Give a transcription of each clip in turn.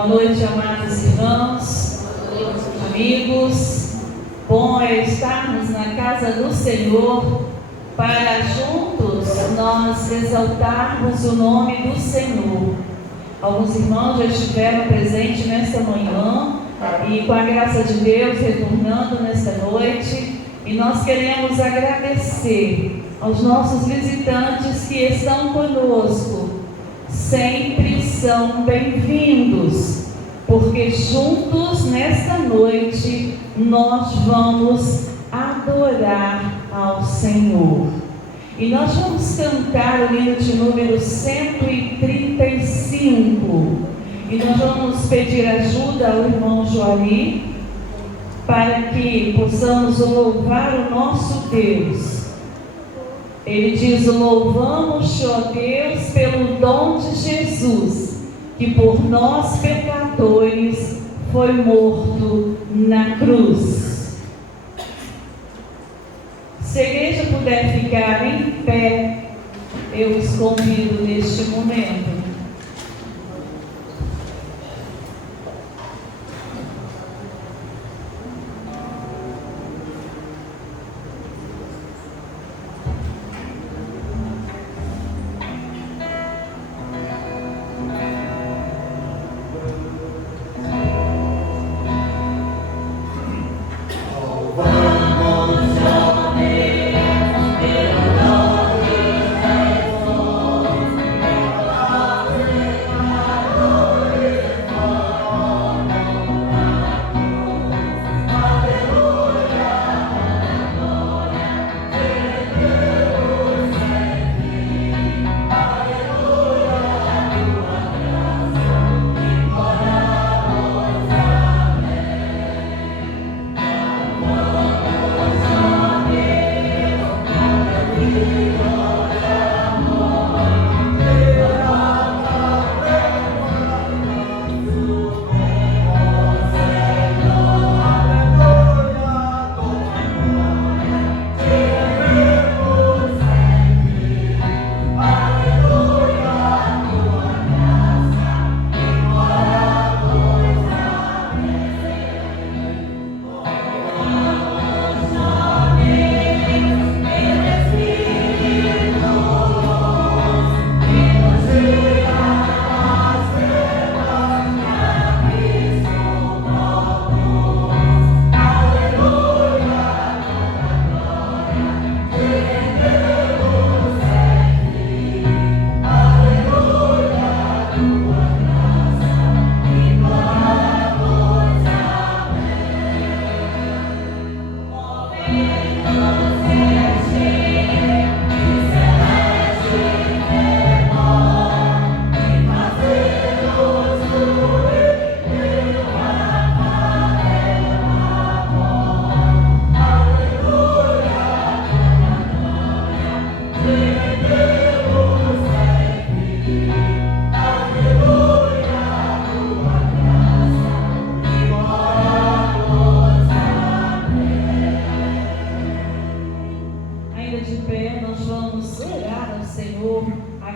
Boa noite, amados irmãos, amigos. Bom é estarmos na casa do Senhor para juntos nós exaltarmos o nome do Senhor. Alguns irmãos já estiveram presentes nesta manhã e, com a graça de Deus, retornando nesta noite. E nós queremos agradecer aos nossos visitantes que estão conosco. Sempre são bem-vindos, porque juntos nesta noite nós vamos adorar ao Senhor. E nós vamos cantar o hino de número 135. E nós vamos pedir ajuda ao irmão Joali para que possamos louvar o nosso Deus. Ele diz: louvamos-te, ó Deus, pelo dom de Jesus, que por nós pecadores foi morto na cruz. Se a igreja puder ficar em pé, eu os convido neste momento.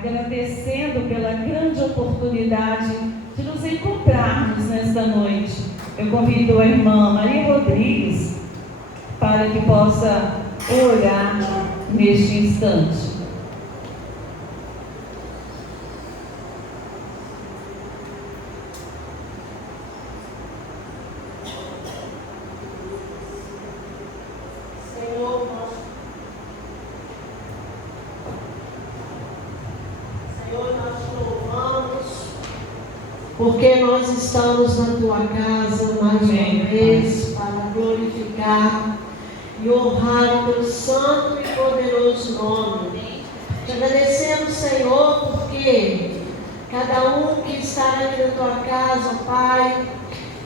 Agradecendo pela grande oportunidade de nos encontrarmos nesta noite. Eu convido a irmã Maria Rodrigues para que possa orar neste instante. Porque nós estamos na tua casa mais uma vez para glorificar e honrar o teu santo e poderoso nome. Te agradecemos, Senhor, porque cada um que está aqui na tua casa, Pai,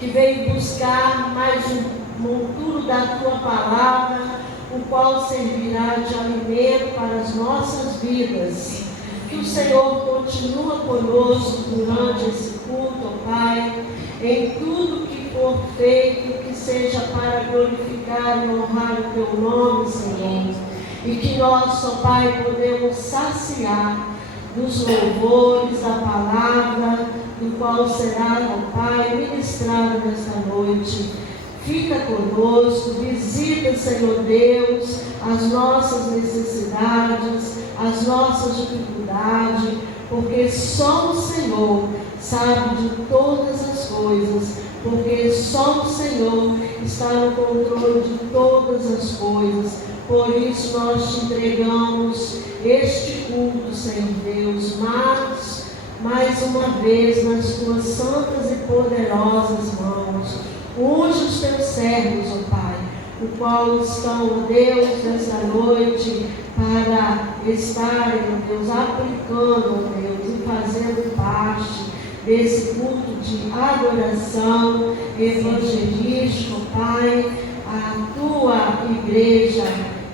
que veio buscar mais um monturo da tua palavra, o qual servirá de alimento para as nossas vidas. Que o Senhor continue conosco durante esse culto, Pai, em tudo que for feito, que seja para glorificar e honrar o Teu nome, Senhor. E que nós, ó Pai, podemos saciar dos louvores, da palavra, do qual será, ó Pai, ministrado nesta noite. Fica conosco, visita, Senhor Deus, as nossas necessidades, as nossas dificuldades, porque só o Senhor sabe de todas as coisas, porque só o Senhor está no controle de todas as coisas. Por isso nós te entregamos este culto, Senhor Deus, mais uma vez nas tuas santas e poderosas mãos. Unge os teus servos, ó Pai, o qual estão, ó Deus, nessa noite para estarem, ó Deus, aplicando, ó Deus, e fazendo parte desse culto de adoração evangelística, ó Pai, a tua igreja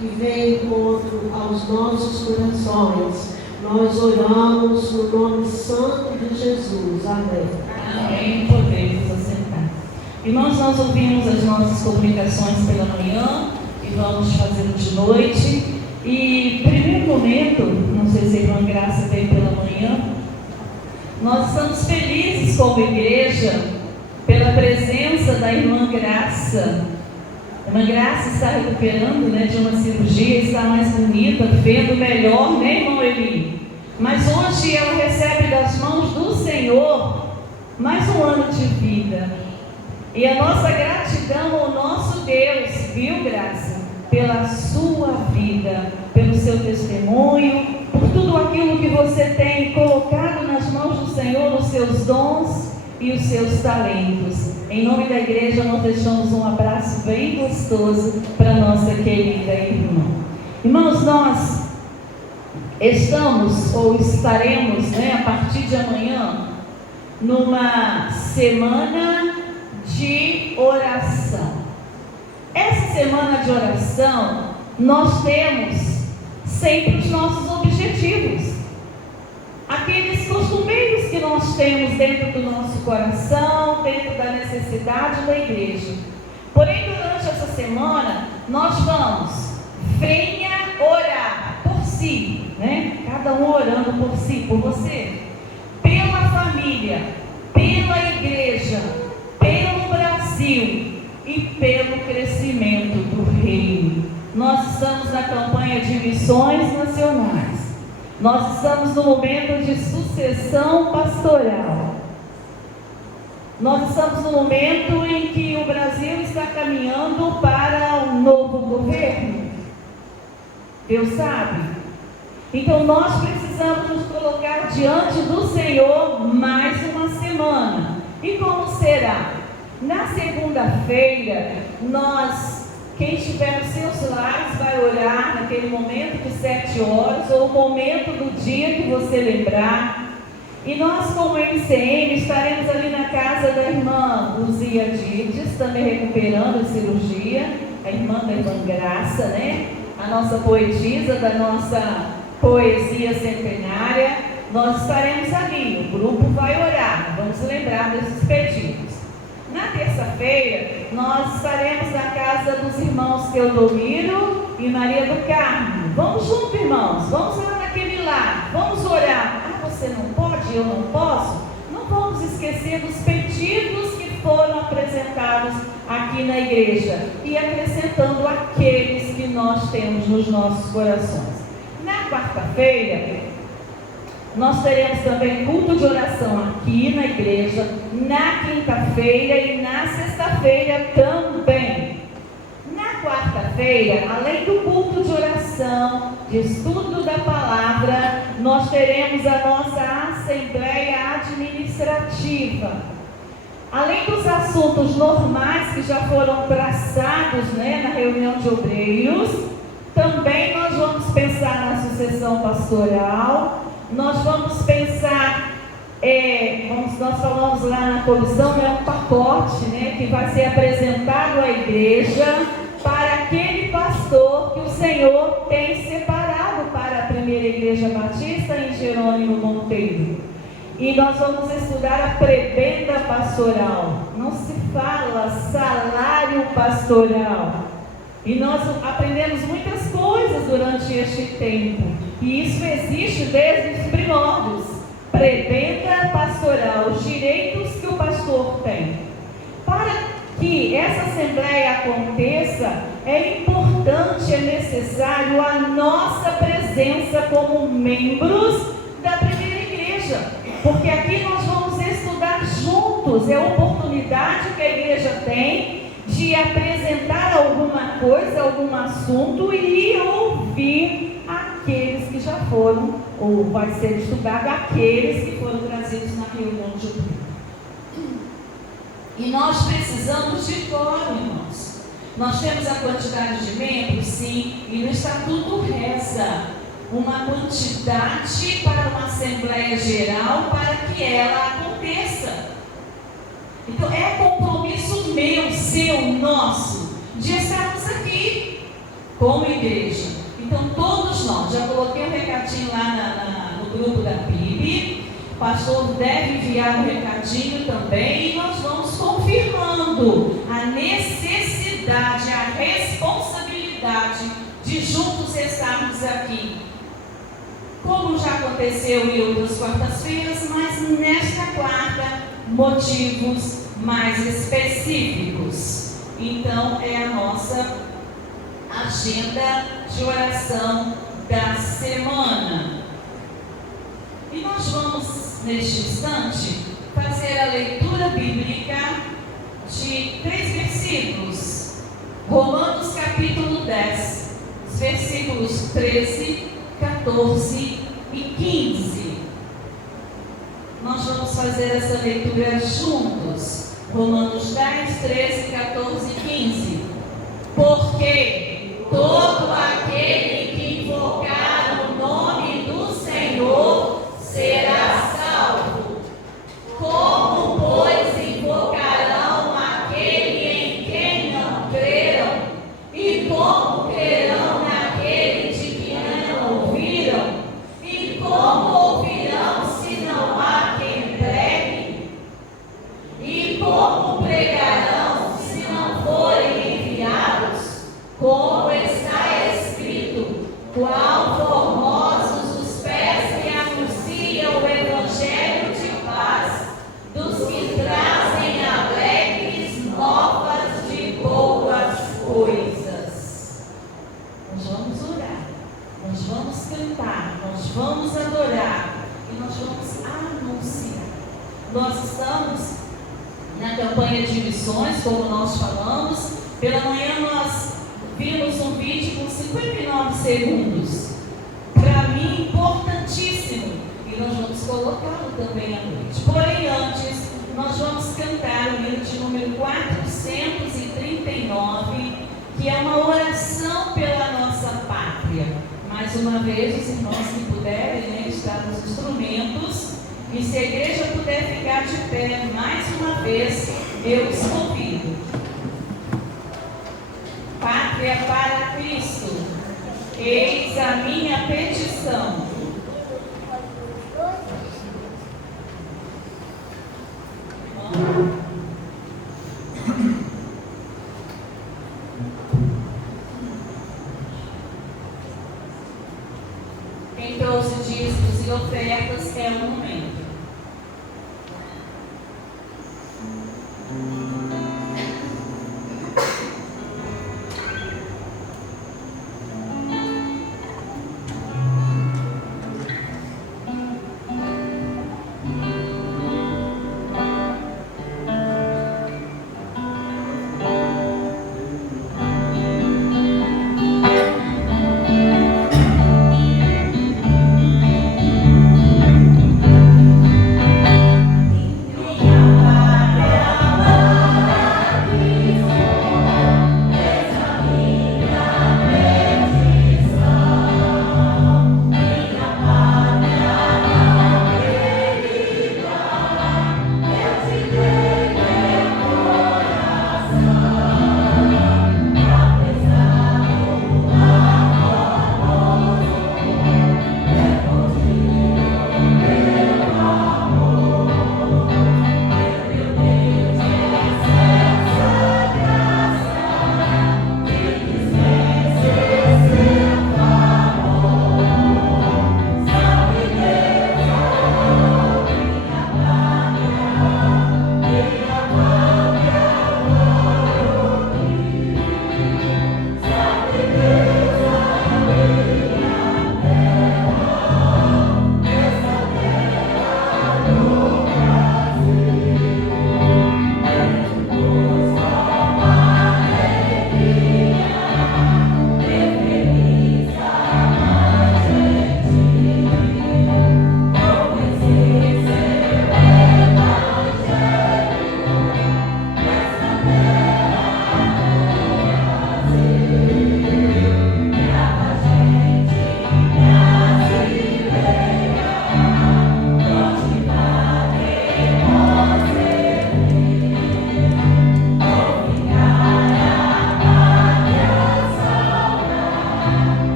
que vem encontro aos nossos corações. Nós oramos no nome santo de Jesus. Amém. Amém. Podemos assentar. Irmãos, nós ouvimos as nossas comunicações pela manhã e vamos fazê-lo de noite. E primeiro momento, não sei se a irmã Graça veio pela manhã, nós estamos felizes como igreja pela presença da irmã Graça. A irmã Graça está recuperando, de uma cirurgia, está mais bonita, vendo melhor, né, irmão Eli? Mas hoje ela recebe das mãos do Senhor mais um ano de vida. E a nossa gratidão ao nosso Deus, viu, Graça? Pela sua vida, pelo seu testemunho, por tudo aquilo que você tem colocado nas mãos do Senhor, os seus dons e os seus talentos. Em nome da igreja, nós deixamos um abraço bem gostoso para nossa querida irmã. Irmãos, nós estamos ou estaremos, a partir de amanhã, numa semana de oração. Essa semana de oração, nós temos sempre os nossos objetivos, aqueles costumeiros que nós temos dentro do nosso coração, dentro da necessidade da igreja. Porém, durante essa semana, nós vamos, venha orar por si, cada um orando por si, por você, pela família, pela igreja, pelo Brasil e pelo crescimento do reino. Nós estamos na campanha de missões nacionais. Nós estamos no momento de sucessão pastoral. Nós estamos no momento em que o Brasil está caminhando para um novo governo. Deus sabe. Então nós precisamos nos colocar diante do Senhor mais uma semana. E como será? Na segunda-feira, quem estiver nos seus lares vai orar naquele momento de 7 horas, ou o momento do dia que você lembrar. E nós, como MCM, estaremos ali na casa da irmã Luzia Dides, também recuperando a cirurgia, a irmã da irmã Graça, a nossa poetisa da nossa poesia centenária. Nós estaremos ali, o grupo vai orar, vamos lembrar desses pedidos. Na terça-feira, nós estaremos na casa dos irmãos Teodomiro e Maria do Carmo. Vamos junto, irmãos, vamos lá naquele lar, vamos orar. Você não pode, eu não posso? Não vamos esquecer dos pedidos que foram apresentados aqui na igreja e acrescentando aqueles que nós temos nos nossos corações. Na quarta-feira, nós teremos também culto de oração aqui na igreja, na quinta-feira e na sexta-feira também. Na quarta-feira, além do culto de oração, de estudo da palavra, nós teremos a nossa assembleia administrativa. Além dos assuntos normais que já foram traçados, na reunião de obreiros, também nós vamos pensar na sucessão pastoral. Nós vamos pensar, nós falamos lá na comissão, um pacote, que vai ser apresentado à igreja para aquele pastor que o Senhor tem separado para a primeira igreja batista em Jerônimo Monteiro. E nós vamos estudar a prebenda pastoral. Não se fala salário pastoral. E nós aprendemos muitas coisas durante este tempo. E isso existe desde os primórdios. Prebenda pastoral, os direitos que o pastor tem. Para que essa assembleia aconteça, é importante, é necessário a nossa presença como membros da primeira igreja. Porque aqui nós vamos estudar juntos, é a oportunidade que a igreja tem de apresentar alguma coisa, algum assunto e ouvir aqueles que já foram, ou vai ser estudado aqueles que foram trazidos na reunião de outubro. E nós precisamos de quórum, irmãos. Nós temos a quantidade de membros, sim, e no estatuto reza uma quantidade para uma assembleia geral para que ela aconteça. Então é compromisso meu, seu, nosso, de estarmos aqui como igreja. Então todos nós, já coloquei um recadinho lá no grupo da PIB, o pastor deve enviar um recadinho também, e nós vamos confirmando a necessidade, a responsabilidade de juntos estarmos aqui. Como já aconteceu em outras quartas-feiras, mas nesta quarta, motivos mais específicos. Então, é a nossa agenda de oração da semana. E nós vamos, neste instante, fazer a leitura bíblica de 3 versículos. Romanos capítulo 10, versículos 13, 14 e 15. Nós vamos fazer essa leitura juntos. Romanos 10, 13, 14 e 15. Porque todo aquele que invocar o nome do Senhor será salvo. Como, pois, invocarão aquele em quem não creram? E como crerão naquele de quem não ouviram? E como ouvirão se não há quem pregue? E como pregarão se não forem enviados? Como está escrito: quão formosos os pés que anunciam o evangelho de paz, dos que trazem alegres novas de boas coisas. Nós vamos orar, nós vamos cantar, nós vamos adorar e nós vamos anunciar. Nós estamos na campanha de missões, como nós falamos. Pela manhã nós vimos um vídeo com 59 segundos. Para mim, importantíssimo. E nós vamos colocá-lo também à noite. Porém, antes, nós vamos cantar o hino de número 439, que é uma oração pela nossa pátria. Mais uma vez, os irmãos que puderem, né, estar nos instrumentos. E se a igreja puder ficar de pé mais uma vez, eu os convido. Pátria para Cristo, eis a minha petição. Quem trouxe dízimos e ofertas é o momento.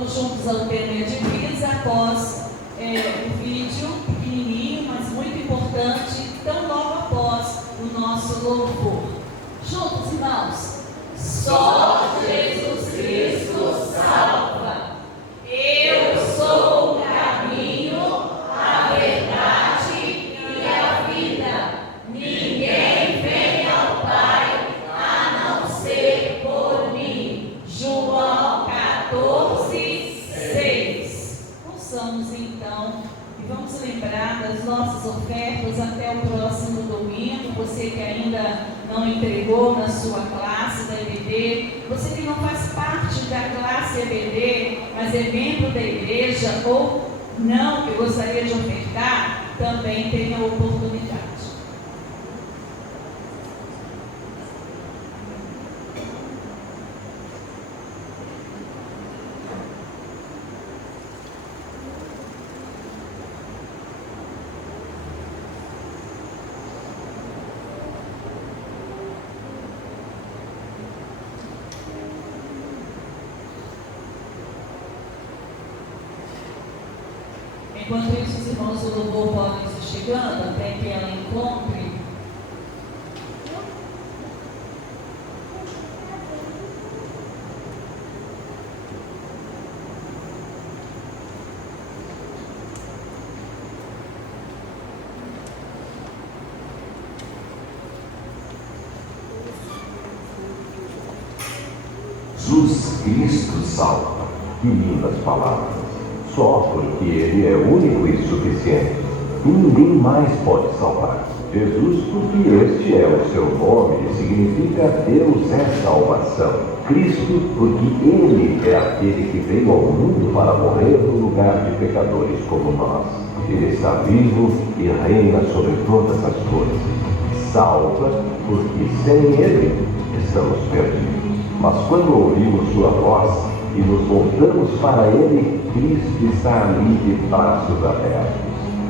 Vamos juntos ao tema de vida após o vídeo pequenininho, mas muito importante, tão logo após o nosso louvor. Juntos, irmãos. Só Jesus Cristo salva. Eu sou o caminho, a verdade e a vida. Ninguém vem ao Pai a não ser por mim. João 14:6. Ouçamos então e vamos lembrar das nossas ofertas até o próximo domingo. Você que ainda não entregou na sua classe da EBD, você que não faz parte da classe EBD, mas é membro da igreja ou não, que gostaria de ofertar, também tem a oportunidade. Enquanto isso, os irmãos do louvor podem ir chegando até que ela encontre. Jesus Cristo salva. Que lindas palavras. Só porque Ele é único e suficiente. E ninguém mais pode salvar. Jesus, porque este é o seu nome, significa Deus é salvação. Cristo, porque Ele é aquele que veio ao mundo para morrer no lugar de pecadores como nós. Ele está vivo e reina sobre todas as coisas. Salva, porque sem Ele estamos perdidos. Mas quando ouvimos sua voz e nos voltamos para Ele, Cristo está ali de braços abertos,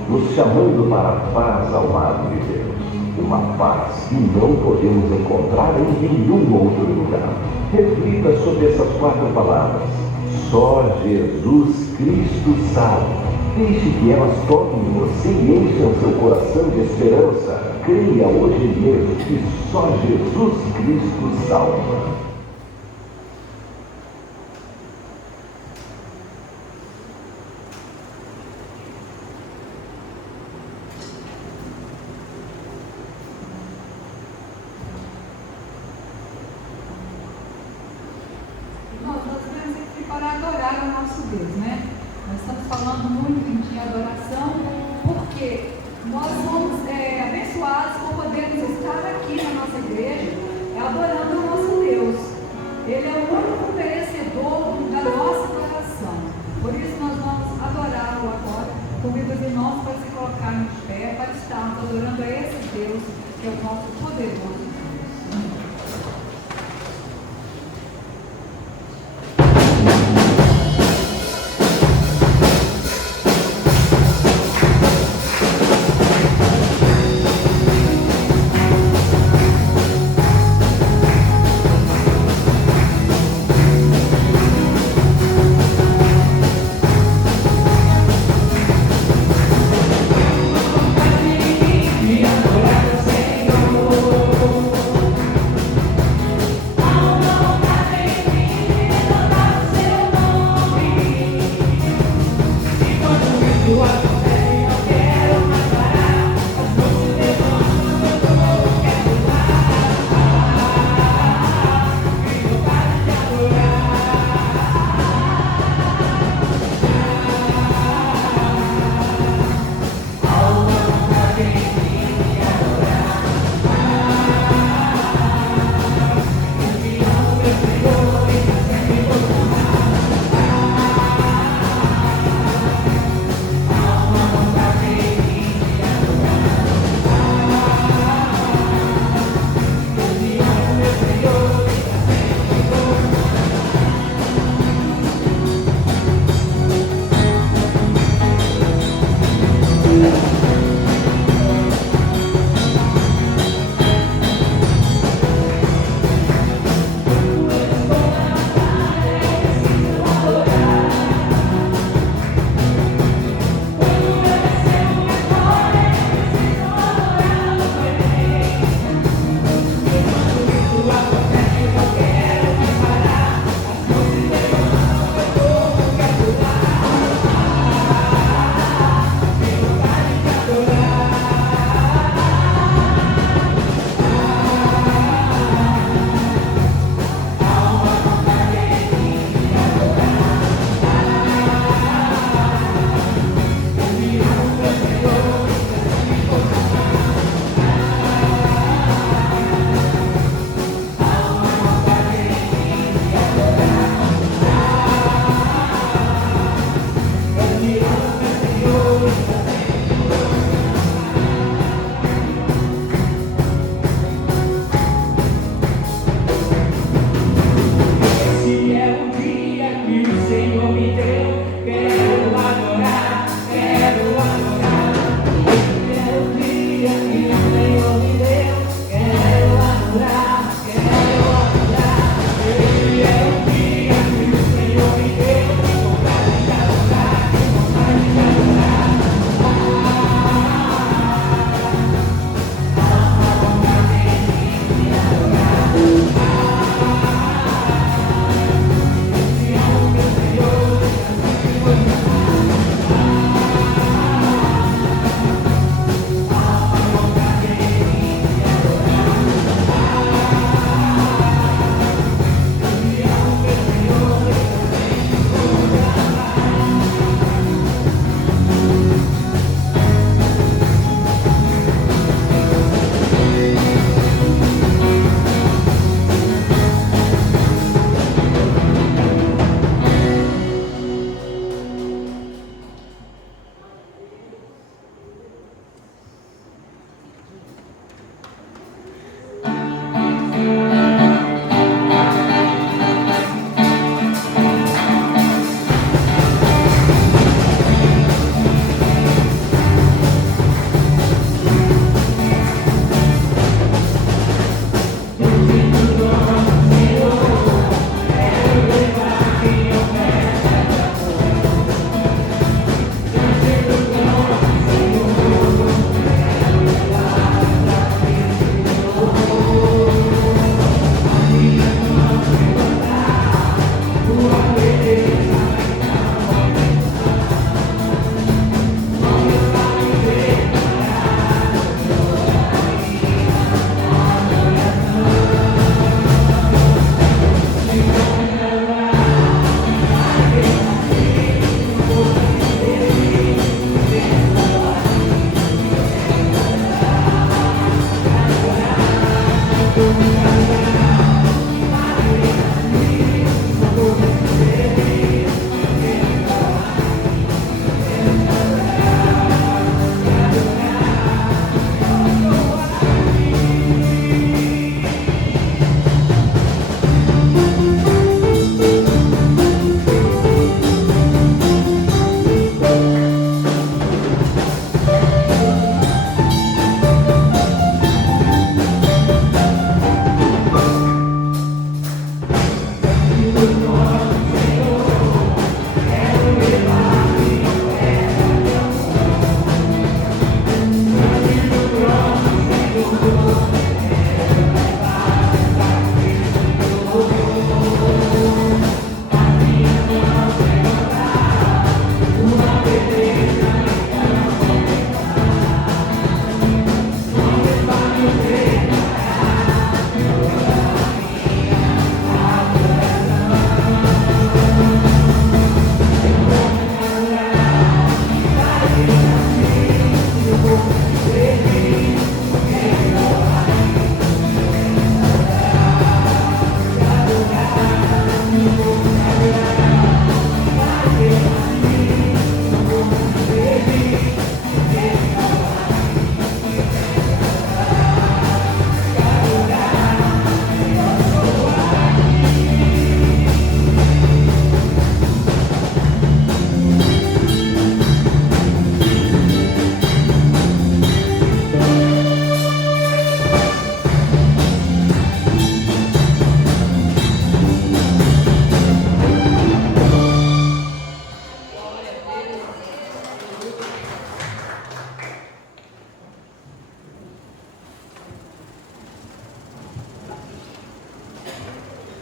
nos chamando para a paz ao lado de Deus. Uma paz que não podemos encontrar em nenhum outro lugar. Reflita sobre essas 4 palavras. Só Jesus Cristo salva. Deixe que elas toquem em você e encham seu coração de esperança. Creia hoje mesmo que só Jesus Cristo salva. Para adorar o nosso Deus, né? Nós estamos falando muito de adoração, porque nós somos abençoados por podermos estar aqui na nossa igreja, adorando o nosso Deus. Ele é o único merecedor da nossa adoração. Por isso nós vamos adorá-lo agora. Convido os irmãos para se colocarem de pé, para estarmos adorando a esse Deus, que é o nosso poderoso Deus. Me adorar, Senhor.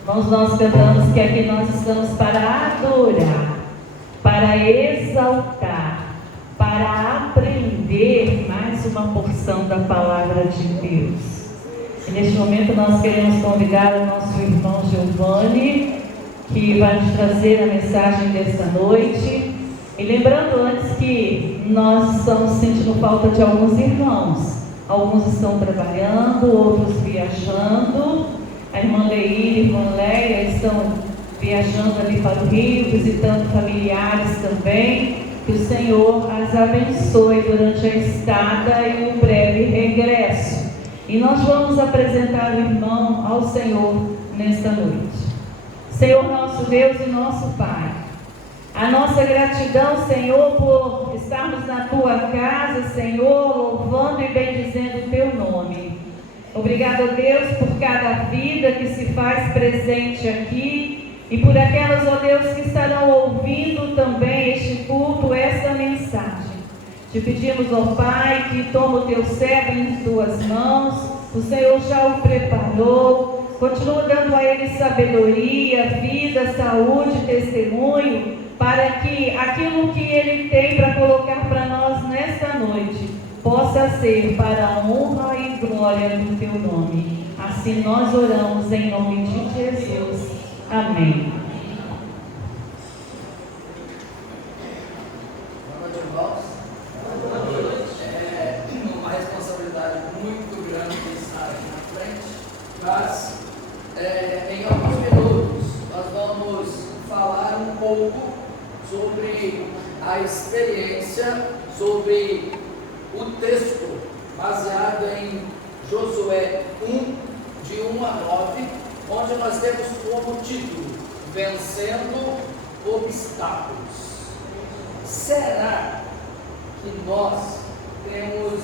Nós cantamos que aqui nós estamos para adorar, para exaltar, para aprender mais uma porção da palavra de Deus. E neste momento nós queremos convidar o nosso irmão Giovanni, que vai nos trazer a mensagem desta noite. E lembrando antes que nós estamos sentindo falta de alguns irmãos. Alguns estão trabalhando, outros viajando. A irmã Leíra e a irmã Leia estão viajando ali para o Rio, visitando familiares também. Que o Senhor as abençoe durante a estada e o breve regresso. E nós vamos apresentar o irmão ao Senhor nesta noite. Senhor nosso Deus e nosso Pai, a nossa gratidão, Senhor, por estarmos na Tua casa, Senhor, louvando e bendizendo o Teu nome. Obrigado, Deus, por cada vida que se faz presente aqui e por aquelas, ó Deus, que estarão ouvindo também este culto, esta mensagem. Te pedimos, ó Pai, que toma o Teu servo em Tuas mãos, o Senhor já o preparou, continua dando a ele sabedoria, vida, saúde, testemunho, para que aquilo que ele tem para colocar para nós nesta noite possa ser para a honra e glória do Teu nome. Assim nós oramos em nome de Jesus. Amém. Boa noite, irmãos. Boa noite. É uma responsabilidade muito grande estar aqui na frente, mas em alguns minutos nós vamos falar um pouco sobre a experiência, sobre o texto baseado em Josué 1, de 1 a 9, onde nós temos como título Vencendo Obstáculos. Será que nós temos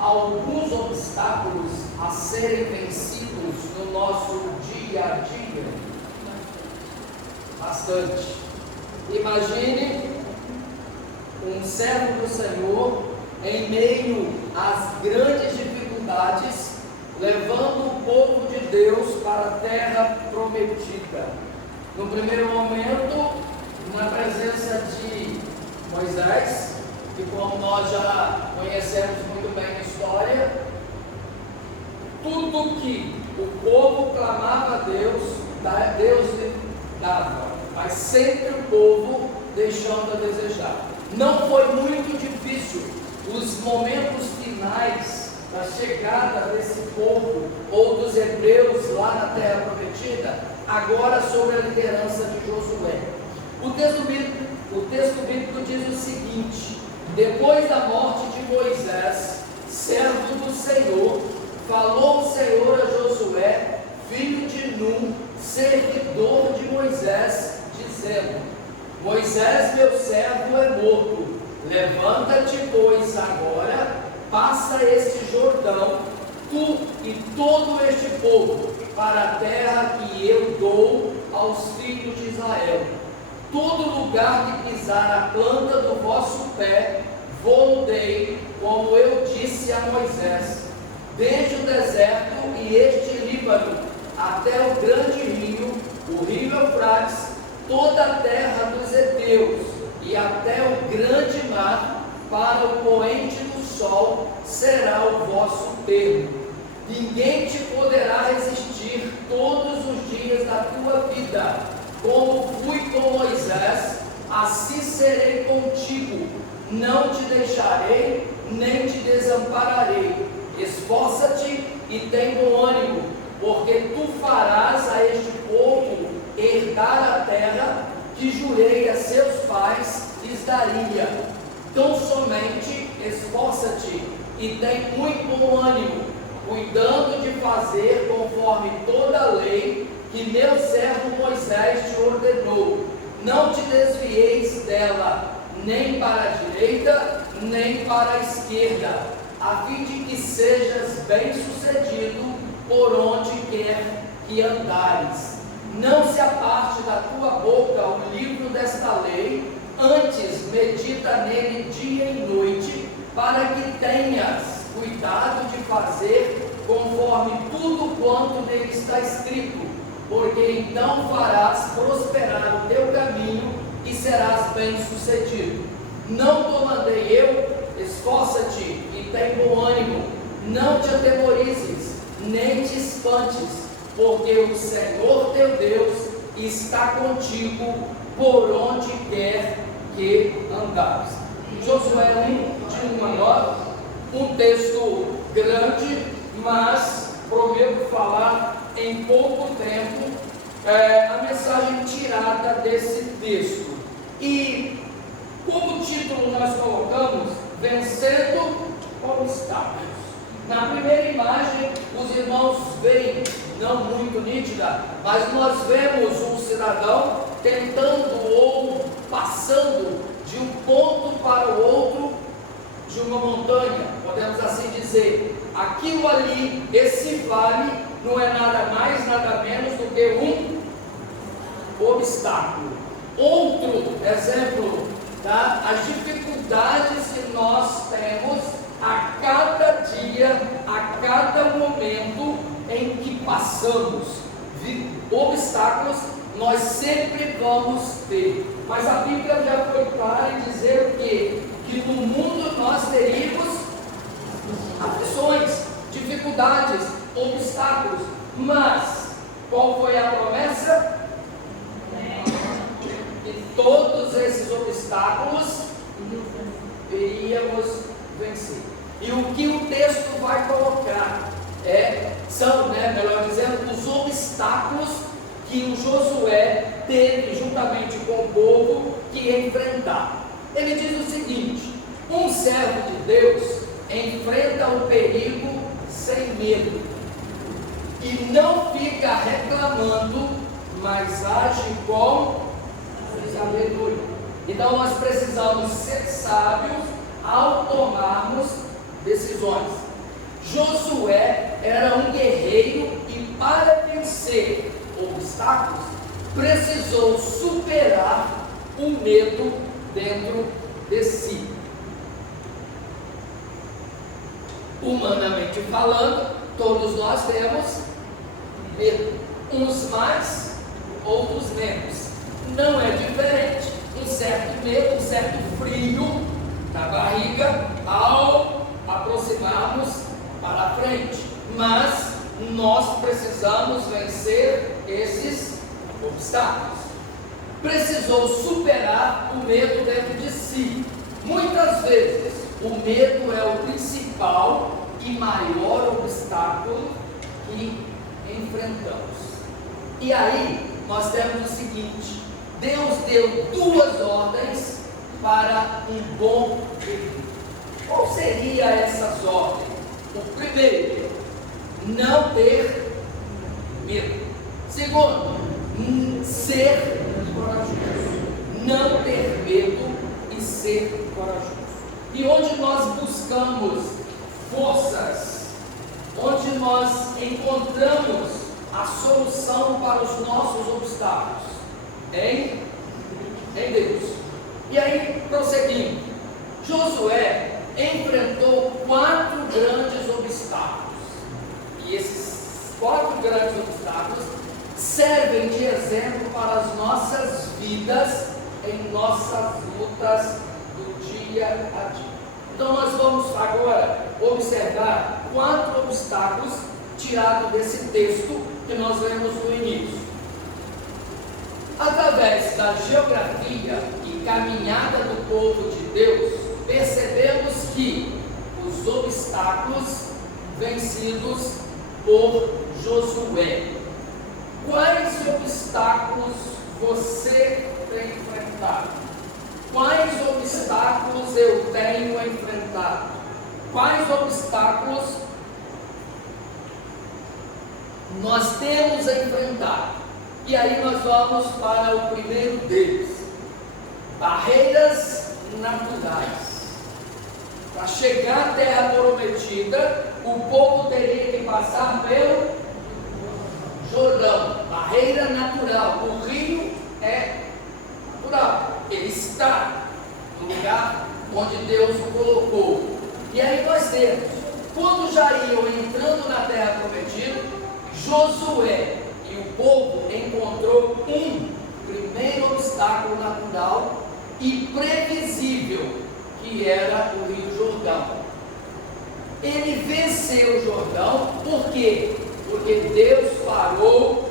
alguns obstáculos a serem vencidos no nosso dia a dia? Bastante. Imagine um servo do Senhor em meio às grandes dificuldades, levando o povo de Deus para a terra prometida. No primeiro momento, na presença de Moisés, que como nós já conhecemos muito bem a história, tudo que o povo clamava a Deus, Deus lhe dava, mas sempre o povo deixando a desejar. Não foi muito difícil os momentos finais da chegada desse povo ou dos hebreus lá na terra prometida, agora sob a liderança de Josué. O texto bíblico diz o seguinte: depois da morte de Moisés, servo do Senhor, falou o Senhor a Josué, filho de Num, servidor de Moisés, dizendo: Moisés, meu servo, é morto. Levanta-te, pois, agora, passa este Jordão, tu e todo este povo, para a terra que eu dou aos filhos de Israel. Todo lugar que pisar a planta do vosso pé, vou dei, como eu disse a Moisés, desde o deserto e este Líbano, até o grande rio, o rio Eufrates, toda a terra dos heteus, e até o grande mar, para o poente do sol, será o vosso termo. Ninguém te poderá resistir todos os dias da tua vida. Como fui com Moisés, assim serei contigo. Não te deixarei, nem te desampararei. Esforça-te e tem bom ânimo, porque tu farás a este povo herdar a terra que jurei a seus pais lhes daria. Tão somente esforça-te e tem muito bom ânimo, cuidando de fazer conforme toda a lei que meu servo Moisés te ordenou. Não te desvieis dela, nem para a direita, nem para a esquerda, a fim de que sejas bem-sucedido por onde quer que andares. Não se aparte da tua boca o livro desta lei, antes medita nele dia e noite, para que tenhas cuidado de fazer conforme tudo quanto nele está escrito. porque então farás prosperar o teu caminho e serás bem-sucedido. Não te mandei eu, esforça-te e tem bom ânimo, não te atemorizes, nem te espantes, porque o Senhor teu Deus está contigo por onde quer que andares. Josué 1, de 1 a 9, um texto grande, mas prometo falar em pouco tempo a mensagem tirada desse texto. E como título nós colocamos, Vencendo Obstáculos. Na primeira imagem, os irmãos veem, não muito nítida, mas nós vemos um cidadão tentando ou passando de um ponto para o outro de uma montanha, podemos assim dizer. Aquilo ali, esse vale, não é nada mais, nada menos do que um obstáculo. Outro exemplo, tá? As dificuldades que nós temos a cada dia, a cada momento em que passamos obstáculos, nós sempre vamos ter. Mas a Bíblia já foi clara em dizer o quê? Que no mundo nós teríamos aflições, dificuldades, obstáculos. Mas qual foi a promessa? Que todos esses obstáculos iríamos vencer. E o que o texto vai colocar são, melhor dizendo, os obstáculos que o Josué teve juntamente com o povo que enfrentar. Ele diz o seguinte: um servo de Deus enfrenta o perigo sem medo e não fica reclamando, mas age com sabedoria. Então nós precisamos ser sábios ao tomarmos decisões. Josué era um guerreiro e para vencer obstáculos precisou superar o medo dentro de si. Humanamente falando, todos nós temos medo, uns mais, outros menos. Não é diferente, um certo medo, um certo frio na barriga ao aproximarmos para a frente, mas nós precisamos vencer esses obstáculos. Precisou superar o medo dentro de si. Muitas vezes o medo é o principal e maior obstáculo que enfrentamos. E aí nós temos o seguinte: Deus deu duas ordens para um bom guerreiro. Qual seria essas ordens? O primeiro, não ter medo. Segundo, ser corajoso. Não ter medo e ser corajoso. E onde nós buscamos forças, onde nós encontramos a solução para os nossos obstáculos? Em Deus. E aí, prosseguindo, Josué enfrentou 4 grandes obstáculos. E esses 4 grandes obstáculos servem de exemplo para as nossas vidas, em nossas lutas do dia a dia. Então nós vamos agora observar 4 obstáculos tirados desse texto que nós lemos no início. Através da geografia e caminhada do povo de Deus, percebemos que os obstáculos vencidos por Josué. Quais obstáculos você tem enfrentado? Quais obstáculos eu tenho enfrentado? Quais obstáculos nós temos enfrentado? E aí nós vamos para o primeiro deles: barreiras naturais. Para chegar à terra prometida, o povo teria que passar pelo Jordão, barreira natural. O rio é natural, ele está no lugar onde Deus o colocou. E aí nós temos, quando já iam entrando na terra prometida, Josué e e o povo encontrou um primeiro obstáculo natural e previsível, que era o Rio Jordão. Ele venceu o Jordão, por quê? Porque Deus parou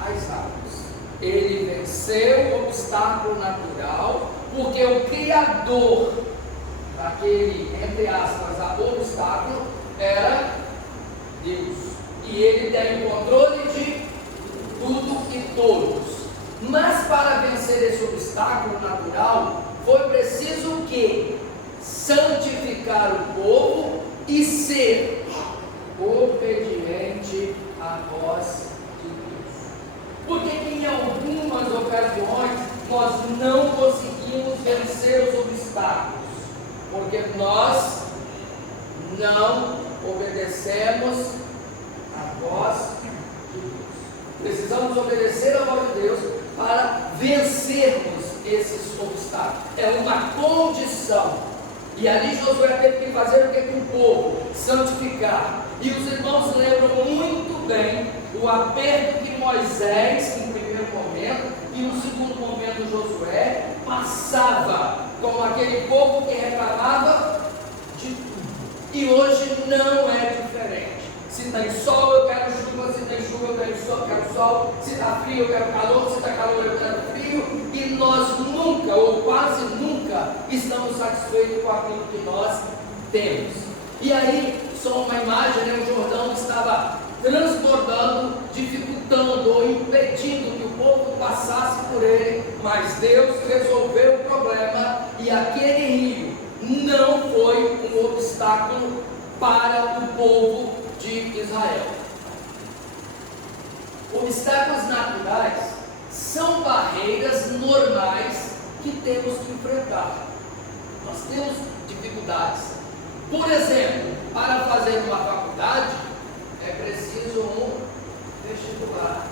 as águas. Ele venceu o obstáculo natural, porque o Criador daquele, entre aspas, obstáculo era Deus. E Ele tem o controle de tudo e todos. Mas para vencer esse obstáculo natural, foi preciso o quê? Santificar o povo e ser obediente à voz de Deus. Porque que em algumas ocasiões nós não conseguimos vencer os obstáculos? Porque nós não obedecemos à voz de Deus. Precisamos obedecer à voz de Deus para vencermos esses obstáculos. É uma condição. E ali Josué teve que fazer o que com o povo? Santificar. E os irmãos lembram muito bem o aperto que Moisés, no primeiro momento, e no segundo momento Josué, passava com aquele povo que reclamava de tudo. E hoje não é diferente. Se tem sol, eu quero chuva. Se tem chuva, eu quero sol. Se está frio, eu quero calor. Se está calor, eu quero frio. E nós nunca, ou quase nunca, estamos satisfeitos com aquilo que nós temos. E aí, só uma imagem, né? O Jordão estava transbordando, dificultando ou impedindo que o povo passasse por ele. Mas Deus resolveu o problema e aquele rio não foi um obstáculo para o povo de Israel. Obstáculos naturais são barreiras normais que temos que enfrentar. Nós temos dificuldades. Por exemplo, para fazer uma faculdade é preciso um vestibular,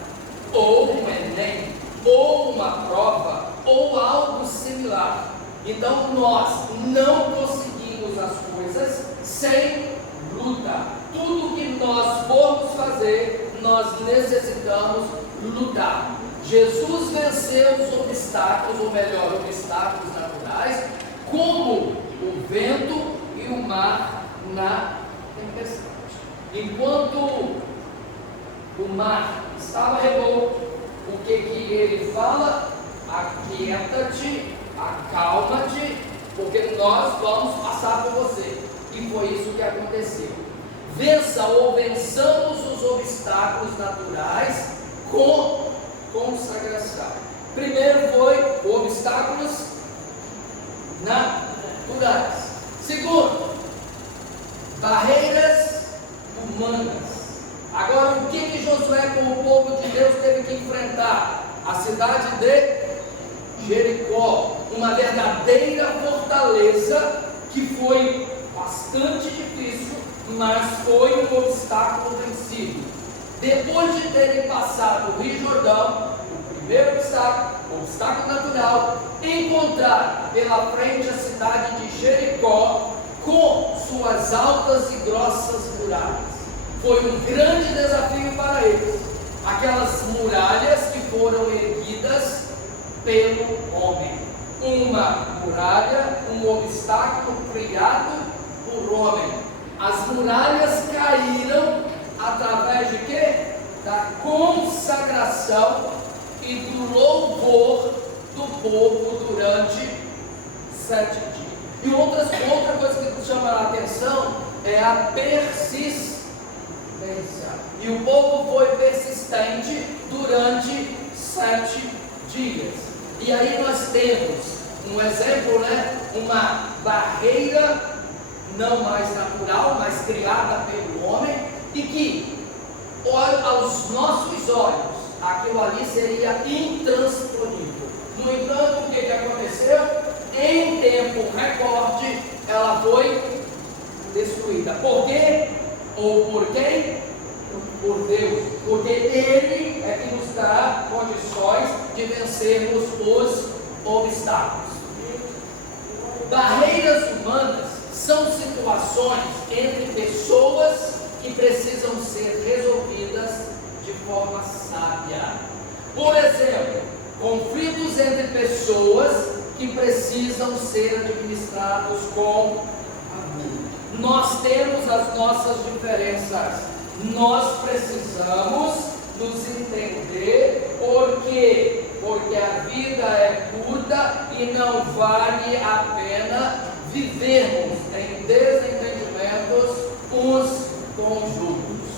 ou um Enem, ou uma prova, ou algo similar. Então nós não conseguimos as coisas sem luta. Tudo que nós formos fazer, nós necessitamos lutar. Jesus venceu os obstáculos, ou melhor, obstáculos naturais, como o vento e o mar na tempestade. Enquanto o mar estava revolto, o que ele fala? Aquieta-te, acalma-te, porque nós vamos passar por você. E foi isso que aconteceu. Vença ou vençamos os obstáculos naturais com consagração. Primeiro foi obstáculos naturais. Segundo, barreiras humanas. Agora, o que Josué, como o povo de Deus, teve que enfrentar? A cidade de Jericó, uma verdadeira fortaleza que foi bastante difícil, mas foi um obstáculo vencido. Depois de terem passado o Rio Jordão, o primeiro obstáculo, o obstáculo natural, encontrar pela frente a cidade de Jericó com suas altas e grossas muralhas. Foi um grande desafio para eles. Aquelas muralhas que foram erguidas pelo homem. Uma muralha, um obstáculo criado por homem. As muralhas caíram através de quê? Da consagração e do louvor do povo durante 7 dias. E outra coisa que chama a atenção é a persistência. E o povo foi persistente durante 7 dias. E aí nós temos um exemplo, uma barreira não mais natural, mas criada pelo homem, e que aos nossos olhos aquilo ali seria intransponível. No entanto, o que aconteceu? Em tempo recorde ela foi destruída. Por quê? Ou por quem? Por Deus. Porque Ele é que nos dá condições de vencermos os obstáculos. Barreiras humanas são situações entre pessoas que precisam ser resolvidas de forma sábia. Por exemplo, conflitos entre pessoas que precisam ser administrados com amor. Nós temos as nossas diferenças, nós precisamos nos entender. Por quê? Porque a vida é curta e não vale a pena vivermos em desentendimentos uns com os outros.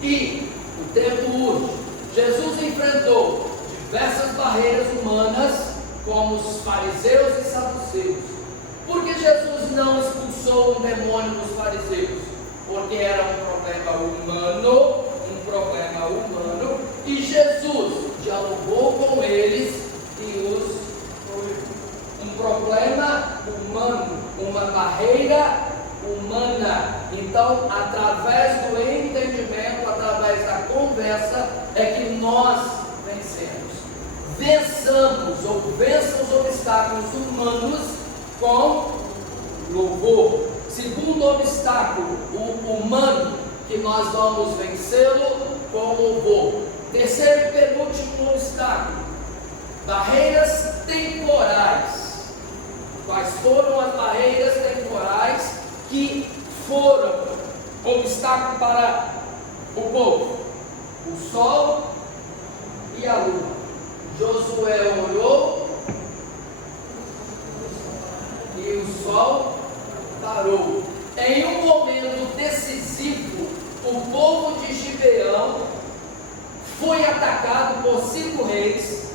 E o tempo urge. Jesus enfrentou diversas barreiras humanas, como os fariseus e saduceus. Por que Jesus não expulsou um demônio dos fariseus? Porque era um problema humano, e Jesus dialogou com eles e os um problema humano, uma barreira humana. Então, através do entendimento, através da conversa, é que nós vencemos. Vençamos ou vençam os obstáculos humanos com louvor. Segundo obstáculo, o humano, que nós vamos vencê-lo com louvor. Terceiro e penúltimo obstáculo, barreiras temporais. Quais foram as barreiras temporais que foram obstáculo para o povo? O sol e a lua. Josué orou e o sol parou. Em um momento decisivo, o povo de Gibeão foi atacado por 5 reis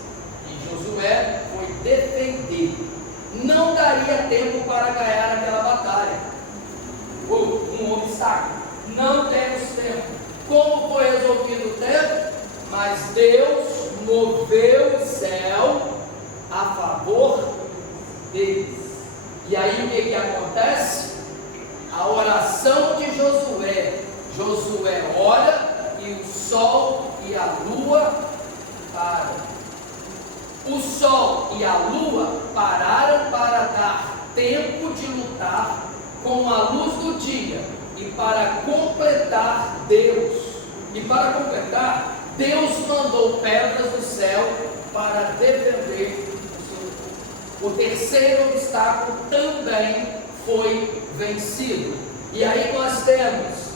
e Josué foi defender. Não daria tempo para ganhar aquela batalha. Um obstáculo. Não temos tempo. Como foi resolvido o tempo? Mas Deus moveu o céu a favor deles. E aí o que acontece? A oração de Josué. Josué ora e o sol e a lua param. O sol e a lua pararam para dar tempo de lutar com a luz do dia e para completar Deus. E para completar, Deus mandou pedras do céu para defender o seu povo. O terceiro obstáculo também foi vencido. E aí nós temos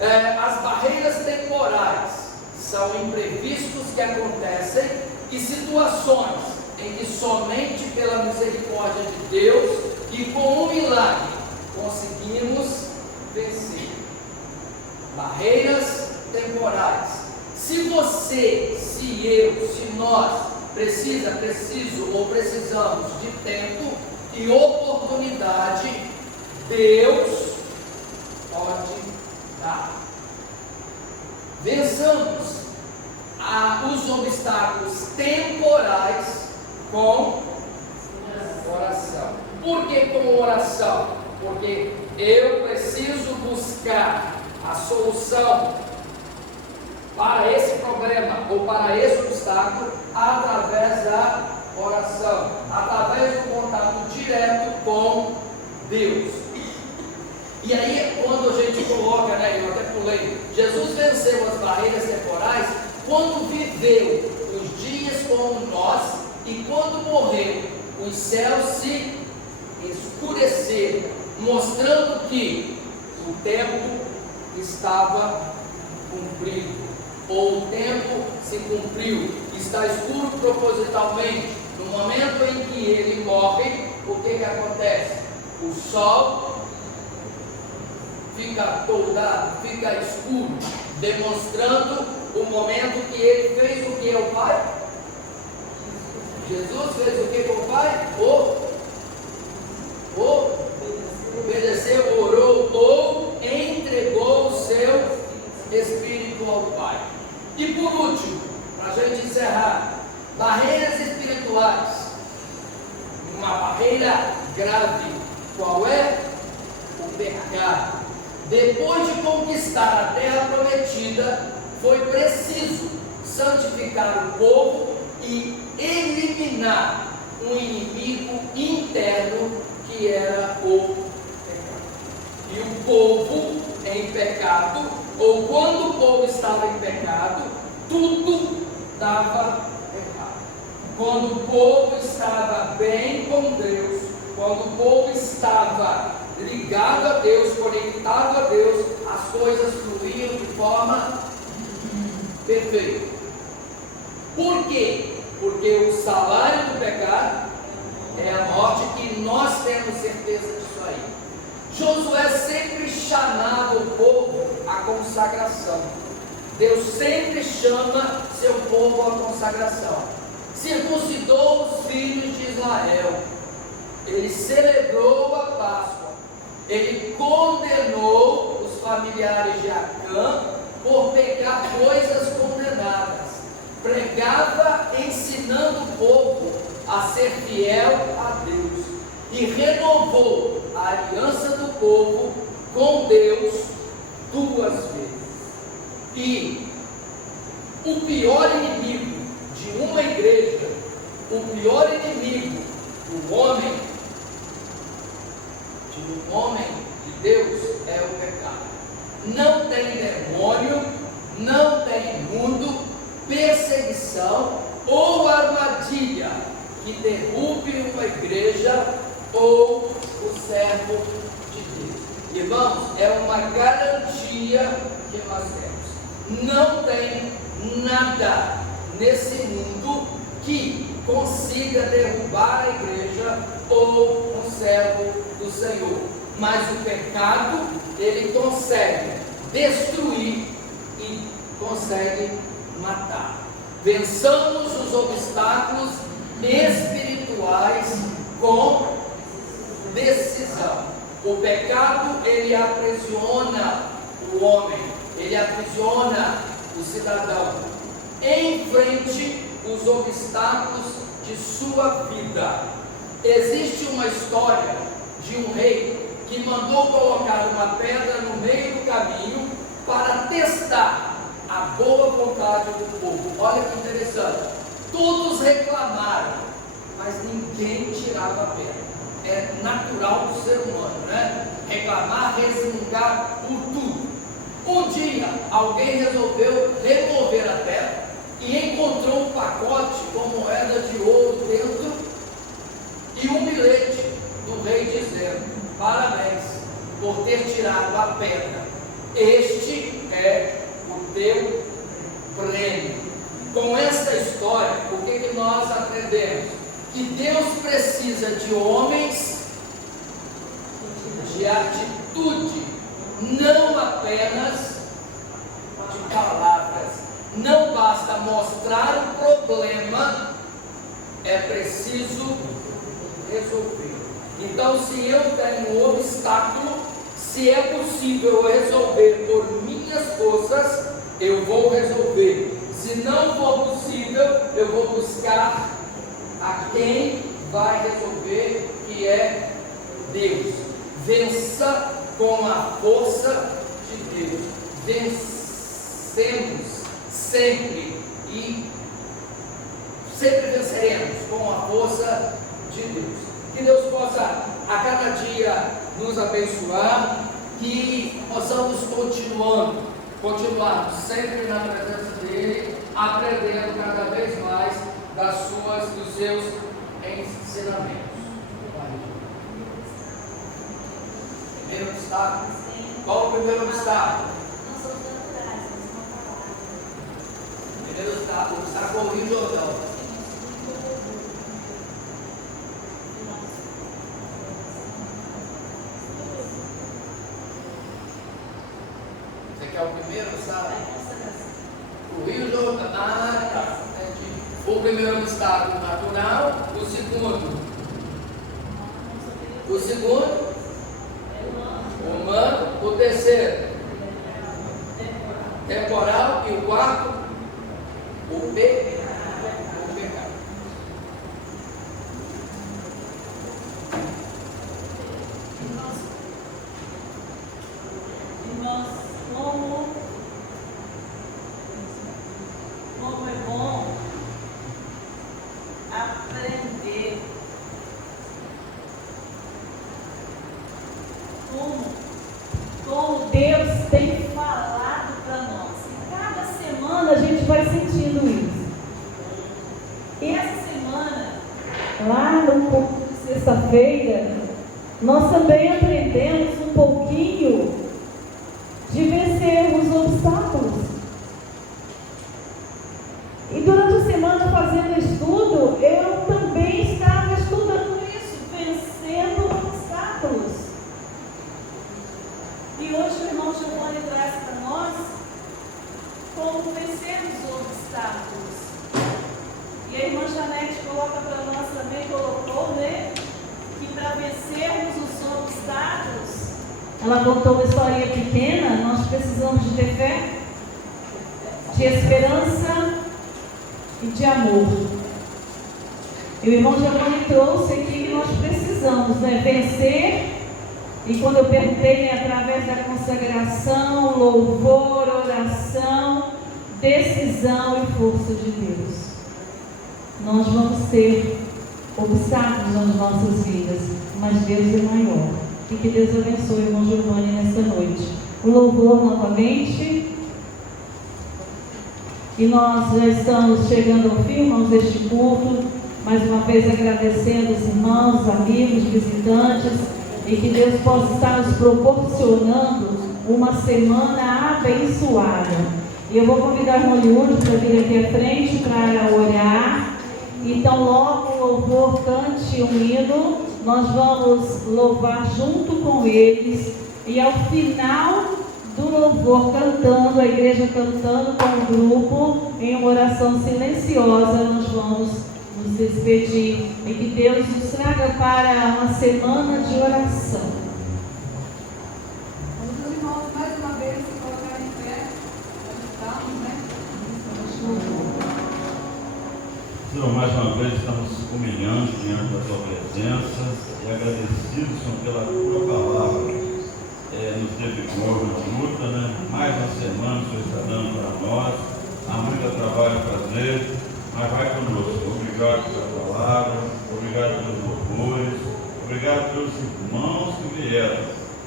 as barreiras temporais, são imprevistos que acontecem e situações em que somente pela misericórdia de Deus e com um milagre conseguimos vencer. Barreiras temporais. Se você, se eu, se nós precisamos de tempo e oportunidade, Deus pode dar. Vençamos os obstáculos temporais com oração. Por que com oração? Porque eu preciso buscar a solução para esse problema ou para esse obstáculo através da oração, através do contato direto com Deus. E aí, quando a gente coloca, eu até pulei, Jesus venceu as barreiras temporais quando viveu os dias como nós e quando morreu, os céus se escureceram, mostrando que o tempo estava cumprido, ou o tempo se cumpriu, está escuro propositalmente. No momento em que ele morre, o que acontece? O sol fica toldado, fica escuro, demonstrando o momento que ele fez o que ao Pai. Jesus fez o que com o Pai? Obedeceu, orou ou entregou o seu Espírito ao Pai. E por último, para a gente encerrar, barreiras espirituais. Uma barreira grave. Qual é? O pecado. Depois de conquistar a terra prometida, foi preciso santificar o povo e eliminar um inimigo interno que era o pecado. E o povo em pecado ou quando o povo estava em pecado, tudo dava errado. Quando o povo estava bem com Deus, quando o povo estava ligado a Deus, conectado a Deus, as coisas fluíam de forma perfeita. Por quê? Porque o salário do pecado é a morte, e nós temos certeza disso aí. Josué sempre chamava o povo à consagração. Deus sempre chama seu povo à consagração. Circuncidou os filhos de Israel. Ele celebrou a Páscoa. Ele condenou os familiares de Acã por pecar coisas condenadas. Pregava ensinando o povo a ser fiel a Deus. E renovou a aliança do povo com Deus 2 vezes. E o pior inimigo de uma igreja, o pior inimigo do homem, de Deus, é o pecado. Não tem demônio, não tem mundo, perseguição ou armadilha que derrube uma igreja ou o servo de Deus. Irmãos, é uma garantia que nós temos. Não tem nada nesse mundo que consiga derrubar a igreja ou um servo do Senhor. Mas o pecado, ele consegue destruir e consegue matar. Vençamos os obstáculos espirituais com decisão. O pecado, ele aprisiona o homem, ele aprisiona o cidadão. Enfrente os obstáculos de sua vida. Existe uma história de um rei que mandou colocar uma pedra no meio do caminho para testar a boa vontade do povo. Olha que interessante. Todos reclamaram, mas ninguém tirava a pedra. É natural do ser humano, né? Reclamar, resmungar por tudo. Um dia, alguém resolveu remover a pedra e encontrou um pacote com moeda de ouro dentro e um bilhete do rei dizendo: parabéns por ter tirado a pedra. Este é o teu prêmio. Com esta história, o que nós aprendemos? Que Deus precisa de homens de atitude, não apenas de palavras. Não basta mostrar o problema, é preciso resolver. Então, se eu tenho um obstáculo, se é possível resolver por minhas forças, eu vou resolver. Se não for possível, eu vou buscar a quem vai resolver, que é Deus. Vença com a força de Deus. Vencemos sempre e sempre venceremos com a força de Deus. Que Deus possa a cada dia nos abençoar, que possamos continuarmos sempre na presença dEle, aprendendo cada vez mais dos seus ensinamentos. Primeiro obstáculo. Qual o primeiro obstáculo? Não somos naturais, nós somos palavras. Primeiro obstáculo é o Rio Jordão. Você quer o primeiro obstáculo? O Rio Jordão. Ah, tá. Entendi. O primeiro obstáculo natural, o segundo humano, o terceiro temporal e o quarto o pecado. Irmãos, como é bom aprender como Deus tem falado sexta-feira, nós também aprendemos um pouquinho de vencermos obstáculos. E durante a semana, fazendo estudo, eu também estava estudando isso, vencendo obstáculos. E hoje o irmão Giovanni traz para nós como vencermos obstáculos. E a irmã Janete coloca para nós também, colocou, né, que para vencermos os obstáculos, ela contou uma historinha pequena, nós precisamos de ter fé, de esperança e de amor. E o irmão Giovanni trouxe aqui que nós precisamos, né, vencer. E quando eu perguntei, né, através da consagração, louvor, oração, decisão e força de Deus, nós vamos ter obstáculos nas nossas vidas, mas Deus é maior. E que Deus abençoe o irmão Giovanni nesta noite. O louvor novamente. E nós já estamos chegando ao fim, irmãos, deste culto. Mais uma vez agradecendo os irmãos, amigos, visitantes. E que Deus possa estar nos proporcionando uma semana abençoada. E eu vou convidar o irmão Yuri para vir aqui à frente para orar. Então, logo o louvor cante um hino, nós vamos louvar junto com eles. E ao final do louvor cantando, a igreja cantando com o grupo, em uma oração silenciosa, nós vamos nos despedir. E que Deus nos traga para uma semana de oração. Vamos, irmãos, mais uma vez se colocar em pé. Estamos, né? Senhor, mais uma vez estamos humilhando diante da tua presença e agradecidos, Senhor, pela tua palavra. Nos dê vigor na luta, né? Mais uma semana o Senhor está dando para nós. Há muito trabalho a fazer, mas vai conosco. Obrigado pela palavra, obrigado pelos louvores, obrigado pelos irmãos que vieram.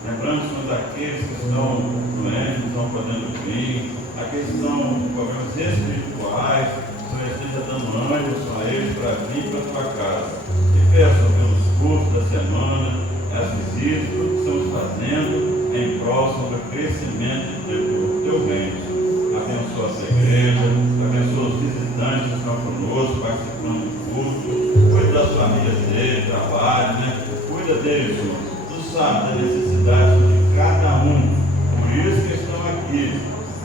Lembrando, Senhor, daqueles que estão doentes, não estão podendo vir, aqueles que estão com problemas espirituais. Senhor, esteja dando ânimo a eles para vir para a tua casa. E peço pelos cultos da semana, as visitas, tudo que estamos fazendo em prol sobre o crescimento do teu reino. Abençoa essa igreja, abençoa os visitantes que estão conosco, participando do culto. Cuida das famílias deles, trabalho, né? Cuida deles, Senhor. Tu sabes da necessidade de cada um. Por isso que estão aqui,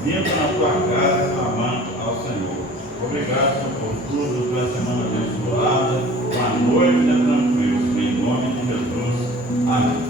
vindo na tua casa, clamando ao Senhor. Obrigado, Senhor, por tudo, por essa semana abençoada, uma noite tranquila, em nome de Jesus. Amém.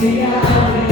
Se abre